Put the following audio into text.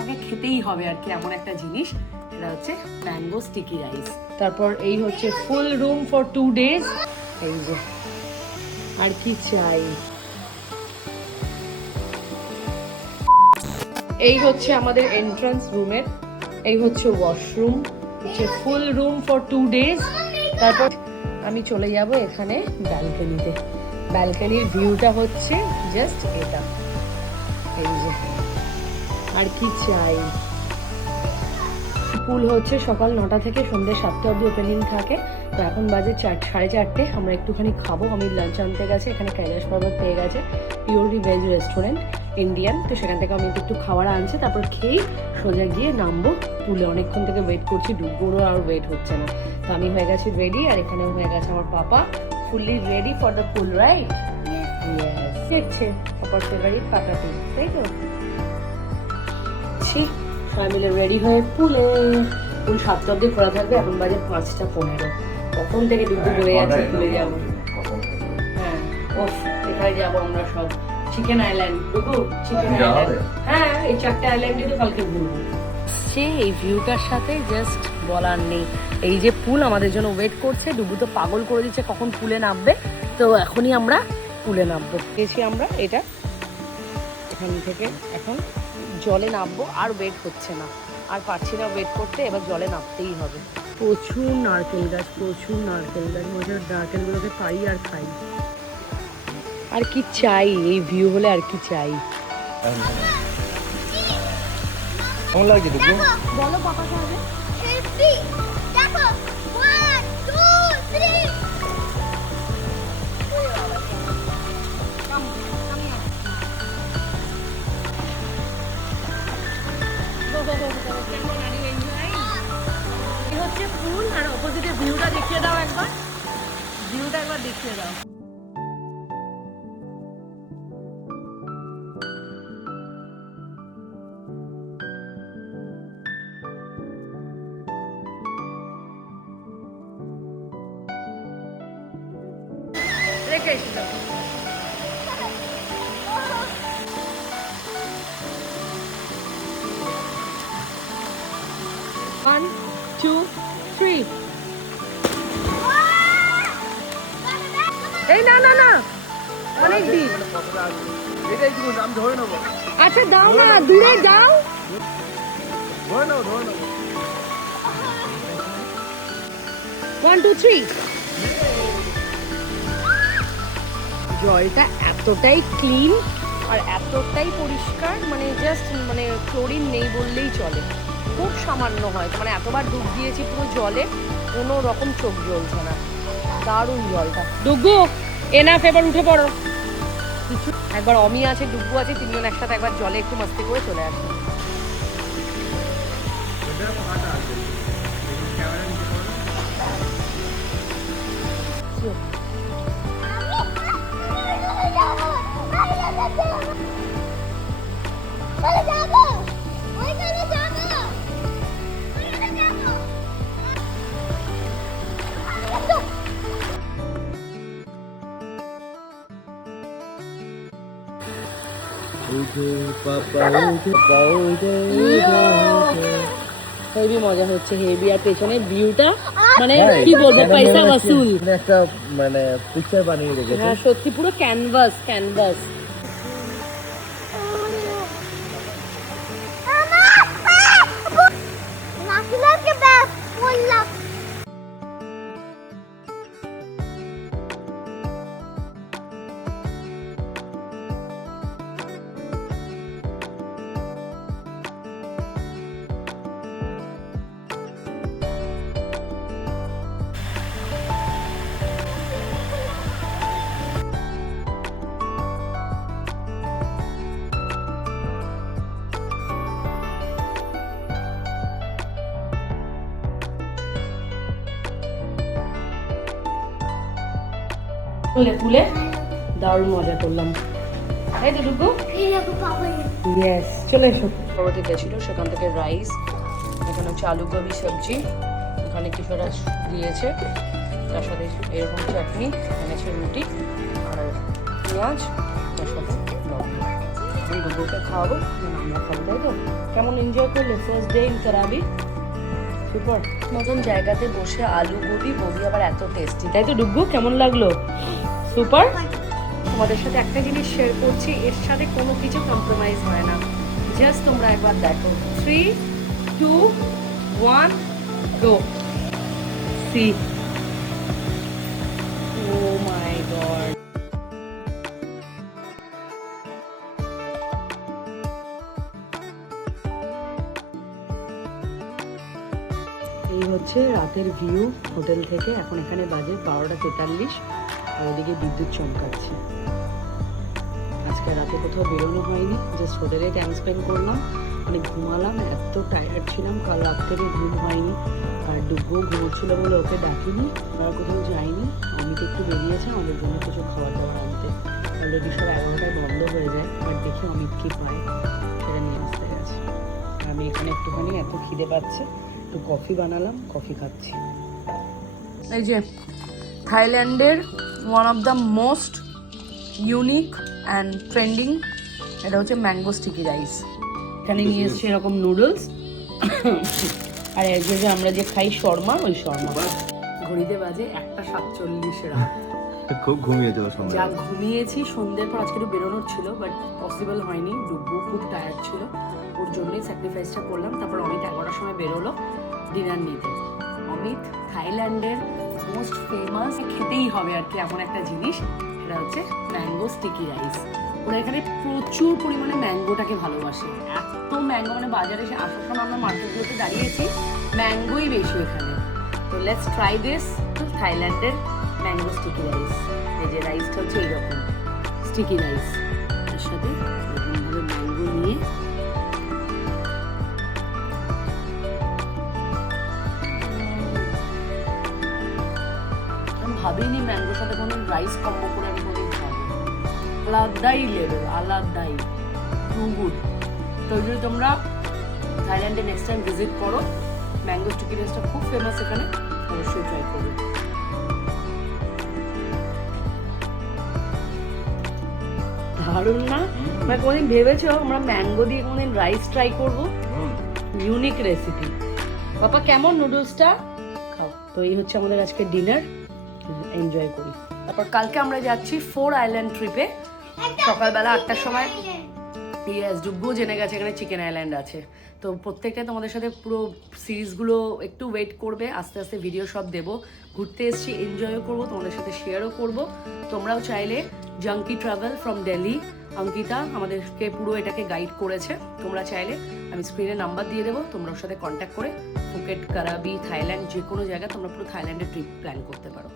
আমাকে খেতেই হবে আর কি, এমন একটা জিনিস, সেটা হচ্ছে ম্যাঙ্গো স্টিকি রাইস। তারপর এই হচ্ছে ফুল রুম ফর 2 days। এই যে আর কি চাই। এই হচ্ছে আমাদের এন্ট্রান্স রুমের, এই হচ্ছে ওয়াশরুম, হচ্ছে ফুল রুম ফর 2 days। তারপর আমি চলে যাব এখানে ব্যালকনিতে। ব্যালকনির ভিউটা হচ্ছে জাস্ট এটা, এই যে আর কি চাই। পুল হচ্ছে সকাল 9টা থেকে সন্ধ্যে 7টা অবধি ওপেনিং থাকে। তো এখন বাজে 4:30। আমরা একটুখানি খাবো। আমি লাঞ্চ আনতে গেছে, এখানে কৈলাস পর্বত পেয়ে গেছে পিওরলি ভেজ রেস্টুরেন্ট ইন্ডিয়ান, তো সেখান থেকে আমি একটু খাবার আনছে। তারপর খেয়ে সোজা গিয়ে নামবো পুলে। অনেকক্ষণ থেকে ওয়েট করছি, ডুবগুলোর আর ওয়েট হচ্ছে না। তো আমি হয়ে গেছি রেডি, আর এখানে হয়ে গেছে আমার papa fully ready for the pool, right? দেখছে পাপার ফেভারিট পাটাটি, তাই তো? সবাই মিলে রেডি হয়ে পুলে। পুল 7টা অব্দি খোলা থাকবে, এখন বাজে 5:15। কখন থেকে ডুবডুব বলে যাচ্ছে পুলে যাবো। হ্যাঁ, ওফ, এখানে যাবো আমরা সব। চিকেন আইল্যান্ড, ডুবু চিকেন আইল্যান্ড। হ্যাঁ, এই 4টা আইল্যান্ডে তো কালকে ঘুরবো। সে এই ভিউটার সাথে জাস্ট বলার নেই। এই যে পুল আমাদের জন্য ওয়েট করছে, ডুবু তো পাগল করে দিচ্ছে কখন পুলে নামবে। তো এখনই আমরা পুলে নামবো। গেছি আমরা এটা এখান থেকে, এখন জলে নামবো। আর ওয়েট হচ্ছে না, আর পারছি না ওয়েট করতে, এবার জলে নামতেই হবে। প্রচুর নারকেল গাছ, প্রচুর নারকেল গাছ। মনে হচ্ছে নারকেলগুলোকে পাই আর খাই। আর কি চাই এই ভিউ হলে, আর কি চাই। কেমন লাগছে দেখো? বলো পাপাকে আগে। হেভি দেখো 1 2 3 এই হচ্ছে ফুল, আর অপোজিটে ভিউটা দেখিয়ে দাও একবার। ভিউটা একবার দেখিয়ে দাও। রেখে এসো। 1 2 3। এই না না না, অনেক দিন। এটাই কি নাম ধরে নেবো? আচ্ছা দাও না, দূরে যাও। ধরে নেবো। 1 2 3। জলটা এতটাই ক্লিন আর এতটাই পরিষ্কার, মানে জাস্ট মানে ক্লোরিন নেই বললেই চলে। খুব সামান্য হয়, মানে এতবার ডুব দিয়েছি পুরো জলে, কোনো রকম চোখ জ্বলছে না। দারুণ জলটা। ডুগু এনাফ, এবার উঠে পড়ো। কিছু একবার অমি আছে, ডুগু আছে, তিনজন একসাথে একবার জলে একটু মাস্তি করে চলে আসবে। চলে যাবো ওইখানে যাবো ওইখানে যাবো হেভি মজা হচ্ছে, হেভি। আর পেছনে ভিউটা মানে কি বলবো, পয়সা ওয়াসুল। একটা মানে পিকচার বানিয়ে রেখেছে। হ্যাঁ সত্যি, পুরো ক্যানভাস ক্যানভাস। নাকিলাকে ব্যাস বললাম তুলে তুলে দারুণ মজা করলাম, তাই তো ডুগু? এই দেখো পাপা ইয়েস, চলে এসো। পরবর্তী গেছিলো, সেখান থেকে রাইস, এখানে হচ্ছে আলু গোবি সবজি, এখানে কিছুটা দিয়েছে, তার সাথে এরকম চাটনি, এখানে আছে রুটি আর পেঁয়াজ, তার সাথে লবণ। ডুবুকে খাওয়াবো, আমরা খাবো, তাই তো? কেমন এনজয় করলে first day in Krabi? Super. নতুন জায়গাতে বসে আলু গোবি ববি আবার এত টেস্টি, তাই তো ডুবু? কেমন লাগলো? সুপার। তোমাদের সাথে একটা জিনিস শেয়ার করছি, এর সাথে কোনো কিছু কম্প্রোমাইজ হয় না। জাস্ট তোমরা একবার দেখো। 3, 2, 1, গো। সি। ও মাই গড। এই হচ্ছে রাতের ভিউ হোটেল থেকে। এখন এখানে বাজে 12:43 আর ওদিকে বিদ্যুৎ চমকাচ্ছে। আজকে রাতে কোথাও বেরোনো হয়নি, জাস্ট হোটেলে টাইম স্পেন্ড করলাম, মানে ঘুমালাম, এত টায়ার্ড ছিলাম, কাল রাত থেকে ঘুম হয়নি। আর ডুবুও ঘুমোচ্ছিল বলে ওকে ডাকিনি, আর কোথাও যাইনি। অমিত একটু বেরিয়েছে আমাদের জন্য কিছু খাওয়া দাওয়া আনতে, অলরেডি সব 11টায় বন্ধ হয়ে যায়, আর দেখি অমিত কি পায় সেটা নিয়ে আসতে গেছে। আমি এখানে একটুখানি এত খিদে পাচ্ছে, একটু কফি বানালাম, কফি খাচ্ছি। এই যে থাইল্যান্ডের one of the most unique and trending, এটা হচ্ছে ম্যাঙ্গো স্টিকি রাইস। এখানে নিয়ে এসছে এরকম নুডলস, আর এর যে আমরা যে খাই শর্মা, ওই শর্মা। ঘড়িতে বাজে 1:47 রাত। খুব ঘুমিয়েছে ও সময়। যা ঘুমিয়েছি সন্ধ্যের পর, আজকে একটু বেরোনোর ছিল বাট পসিবল হয়নি, ডুবু খুব টায়ার্ড ছিল, ওর জন্যই স্যাক্রিফাইসটা করলাম। তারপর অমিত 11টার সময় বেরোলো ডিনার নিতে। অমিত থাইল্যান্ডের মোস্ট ফেমাস, খেতেই হবে আর কি এমন একটা জিনিস, সেটা হচ্ছে ম্যাঙ্গো স্টিকি রাইস। ওরা এখানে প্রচুর পরিমাণে ম্যাঙ্গোটাকে ভালোবাসে, এত ম্যাঙ্গো, মানে বাজারে এসে আসার সময় আমরা মার্কেটগুলোতে দাঁড়িয়েছি, ম্যাঙ্গোই বেশি এখানে। তো লেটস ট্রাই দিস থাইল্যান্ডের ম্যাঙ্গো স্টিকি রাইস। এই যে রাইসটা হচ্ছে এইরকম স্টিকি রাইস, তার সাথে এরকমভাবে ম্যাঙ্গো নিয়ে আমি ভাবিনি ম্যাঙ্গোর সাথে কোনো রাইস কম্বো করে আমি কোনোদিন খাবো। আলাদাই লেভেল, আলাদাই, টু গুড। তো যদি তোমরা থাইল্যান্ডে নেক্সট টাইম ভিজিট করো, ম্যাঙ্গো স্টিকি রাইসটা খুব ফেমাস এখানে, অবশ্যই ট্রাই করবে। দারুণ না? মানে কোনোদিন ভেবেছো আমরা ম্যাঙ্গো দিয়ে কোনোদিন রাইস ট্রাই করবো? Unique recipe. বাবা কেমন নুডলসটা? খাও। তো এই হচ্ছে আমাদের আজকে ডিনার, এনজয় করি। তারপর কালকে আমরা যাচ্ছি 4 আইল্যান্ড ট্রিপে, সকালবেলা 8টার সময়। ইয়েস, ডুবুও জেনে গেছে এখানে চিকেন আইল্যান্ড আছে। তো প্রত্যেকটা তোমাদের সাথে পুরো সিরিজগুলো একটু ওয়েট করবে, আস্তে আস্তে ভিডিও সব দেবো। ঘুরতে এসেছি, এনজয়ও করবো, তোমাদের সাথে শেয়ারও করবো। তোমরাও চাইলে junky travel from Delhi, Ankita আমাদেরকে পুরো এটাকে গাইড করেছে। তোমরা চাইলে আমি স্ক্রিনে নাম্বার দিয়ে দেবো, তোমরা ওর সাথে কন্ট্যাক্ট করে ফুকেট, কারাবি, থাইল্যান্ড, যে কোনো জায়গায় তোমরা পুরো থাইল্যান্ডের ট্রিপ প্ল্যান করতে পারো।